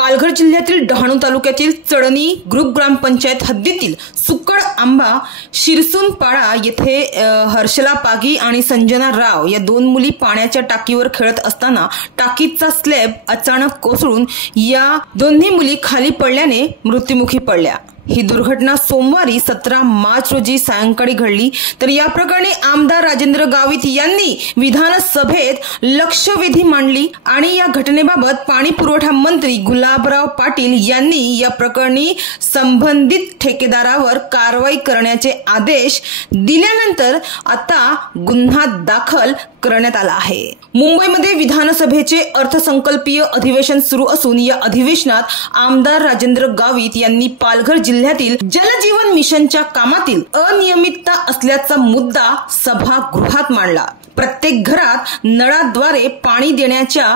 पालघर जिल्ह्यातील डहाणू तालुक्यातील चळणी ग्रुप ग्रामपंचायत हद्दीतील सुकड आंबा शिरसूनपाडा येथे हर्षला पागी आणि संजना राव या दोन मुली पाण्याच्या टाकीवर खेळत असताना टाकीचा स्लॅब अचानक कोसळून या दोन्ही मुली खाली पडल्याने मृत्युमुखी पडल्या। ही दुर्घटना सोमवारी 17 मार्च रोजी सायंकाळी घडली। तर या प्रकरणी आमदार राजेंद्र गावित यांनी विधानसभेत लक्षवेधी मांडली आणि या घटनेबाबत पाणी पुरवठा मंत्री गुलाबराव पाटील यांनी या प्रकरणी संबंधित ठेकेदारावर कारवाई करण्याचे आदेश दिल्यानंतर आता गुन्हा दाखल करण्यात आला आहे। मुंबईमध्ये विधानसभेचे अर्थसंकल्पीय अधिवेशन सुरू असून या अधिवेशनात आमदार राजेंद्र गावित यांनी पालघर जिल्ह्यातील जलजीवन मिशनच्या कामातील अनियमितता असल्याचा मुद्दा सभागृहात मांडला। प्रत्येक घरात नळाद्वारे पाणी देण्याच्या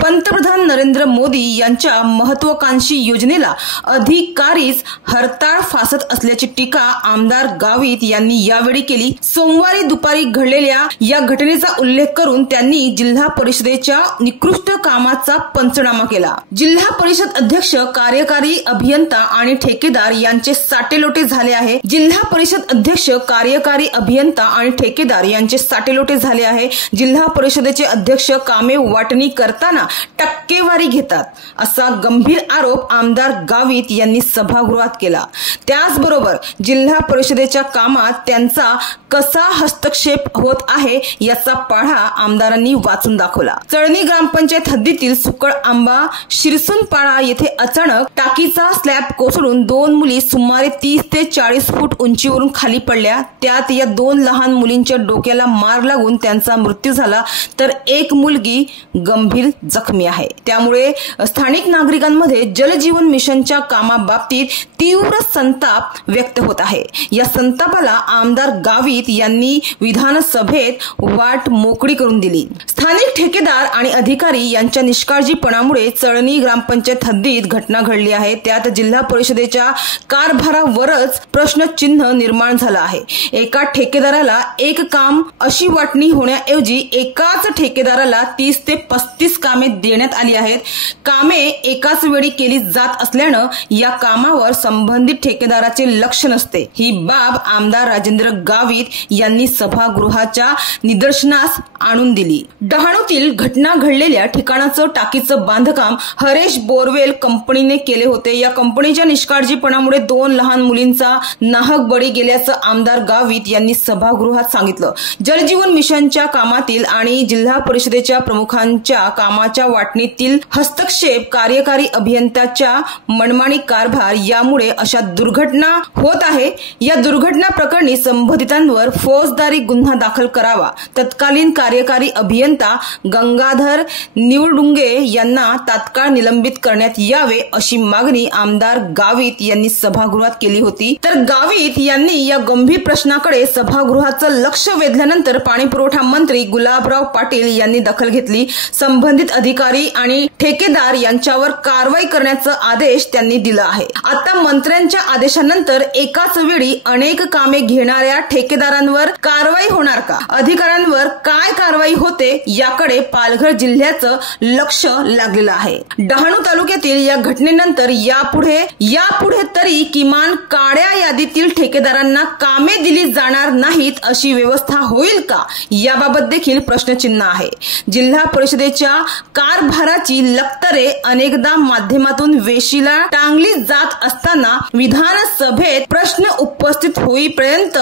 पंतप्रधान नरेंद्र मोदी यांच्या महत्वाकांक्षी योजनेला अधिकारीच हरताळ फासत असल्याची टीका आमदार गावित यांनी यावेळी केली। सोमवारी दुपारी घडलेल्या या घटनेचा उल्लेख करून त्यांनी जिल्हा परिषदेच्या निकृष्ट कामाचा पंचनामा केला। जिल्हा परिषद अध्यक्ष, कार्यकारी अभियंता आणि ठेकेदार यांचे साटेलोटे झाले आहे। जिल्हा परिषद अध्यक्ष, कार्यकारी अभियंता आणि ठेकेदार यांचे साटेलोटे झाले आहे। जिल्हा परिषदेचे अध्यक्ष कामे वाटणी करताना टक्केवारी घेतात असा गंभीर आरोप आमदार गावित यांनी सभागृहात केला। त्याचबरोबर जिल्हा परिषदेच्या कामात त्यांचा कसा हस्तक्षेप होत आहे याचा पाढा आमदारांनी वाचून दाखवला। चळणी ग्रामपंचायत हद्दीतील सुकड आंबा शिरसूनपाडा येथे अचानक टाकीचा स्लॅब कोसळून दोन मुली सुमारे 30 ते 40 फूट उंचीवरून खाली पडल्या। त्यात या दोन लहान मुलींच्या डोक्याला मार लागून त्यांचा मृत्यू झाला, तर एक मुलगी गंभीर जखमी आहे। त्यामुळे स्थानिक नागरिकांमध्ये जलजीवन मिशनच्या कामाबाबतीत तीव्र संताप व्यक्त होत आहे। या संतापाला आमदार गावित यांनी विधानसभेत वाट मोकळी करून दिली। स्थानिक ठेकेदार आणि अधिकारी यांच्या निष्काळजीपणामुळे चळणी ग्रामपंचायत हद्दीत घटना घडली आहे। त्यात जिल्हा परिषदेच्या कारभारावरच प्रश्नचिन्ह निर्माण झालं आहे। एका ठेकेदाराला एक काम अशी वाटणी होण्याऐवजी एकाच ठेकेदाराला 30 ते 35 कामे देण्यात आली आहेत। कामे एकाच वेळी केली जात असल्यानं या कामावर संबंधित ठेकेदाराचे लक्ष नसते। ही बाब आमदार राजेंद्र गावित यांनी सभागृहाच्या निदर्शनास आणून दिली। डहाणूतील घटना घडलेल्या ठिकाणाचं टाकीचं बांधकाम हरेश बोरवेल कंपनीने केले होते। या कंपनीच्या निष्काळजीपणामुळे दोन लहान मुलींचा नाहक बळी गेल्याचं आमदार गावित यांनी सभागृहात सांगितलं। जलजीवन मिशनच्या कामातील आणि जिल्हा परिषदेच्या प्रमुखांच्या कामाच्या वाटणीतील हस्तक्षेप, कार्यकारी अभियंत्याच्या मनमानी कारभार यामुळे अशा दुर्घटना होत आहे। या दुर्घटना प्रकरणी संबंधितांवर फौजदारी गुन्हा दाखल करावा। तत्कालीन कार्यकारी अभियंता गंगाधर निवडुंगे यांना तात्काळ निलंबित करण्यात यावे अशी मागणी आमदार गावित यांनी सभागृहात केली होती। तर गावित यांनी या गंभीर प्रश्नाकडे सभागृहाचं लक्ष वेधल्यानंतर पाणी पुरवठा मंत्री गुलाबराव पाटील यांनी दखल घेतली। संबंधित अधिकारी आणि ठेकेदार यांच्यावर कारवाई करण्याचा आदेश त्यांनी दिला आहे। आता मंत्र्यांच्या आदेशानंतर एकाच वेळी अनेक कामे घेणाऱ्या ठेकेदारांवर कारवाई होणार का? अधिकाऱ्यांवर काय कारवाई होते याकडे पालघर जिल्ह्याचं लक्ष लागलेलं आहे। डहाणू तालुक्यातील या घटनेनंतर यापुढे तरी किमान काळ्या यादीतील ठेकेदारांना कामे दिली जाणार नाहीत अशी व्यवस्था होईल का याबाबत देखील प्रश्नचिन्ह आहे। जिल्हा परिषदेच्या कारभाराची लक्तरे अनेकदा माध्यमातून वेशीला टांगली जात असताना विधानसभेत प्रश्न उपस्थित होईपर्यंत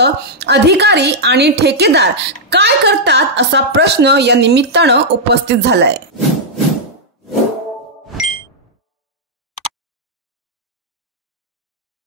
अधिकारी आणि ठेकेदार काय करतात असा प्रश्न या निमित्तानं उपस्थित झालाय।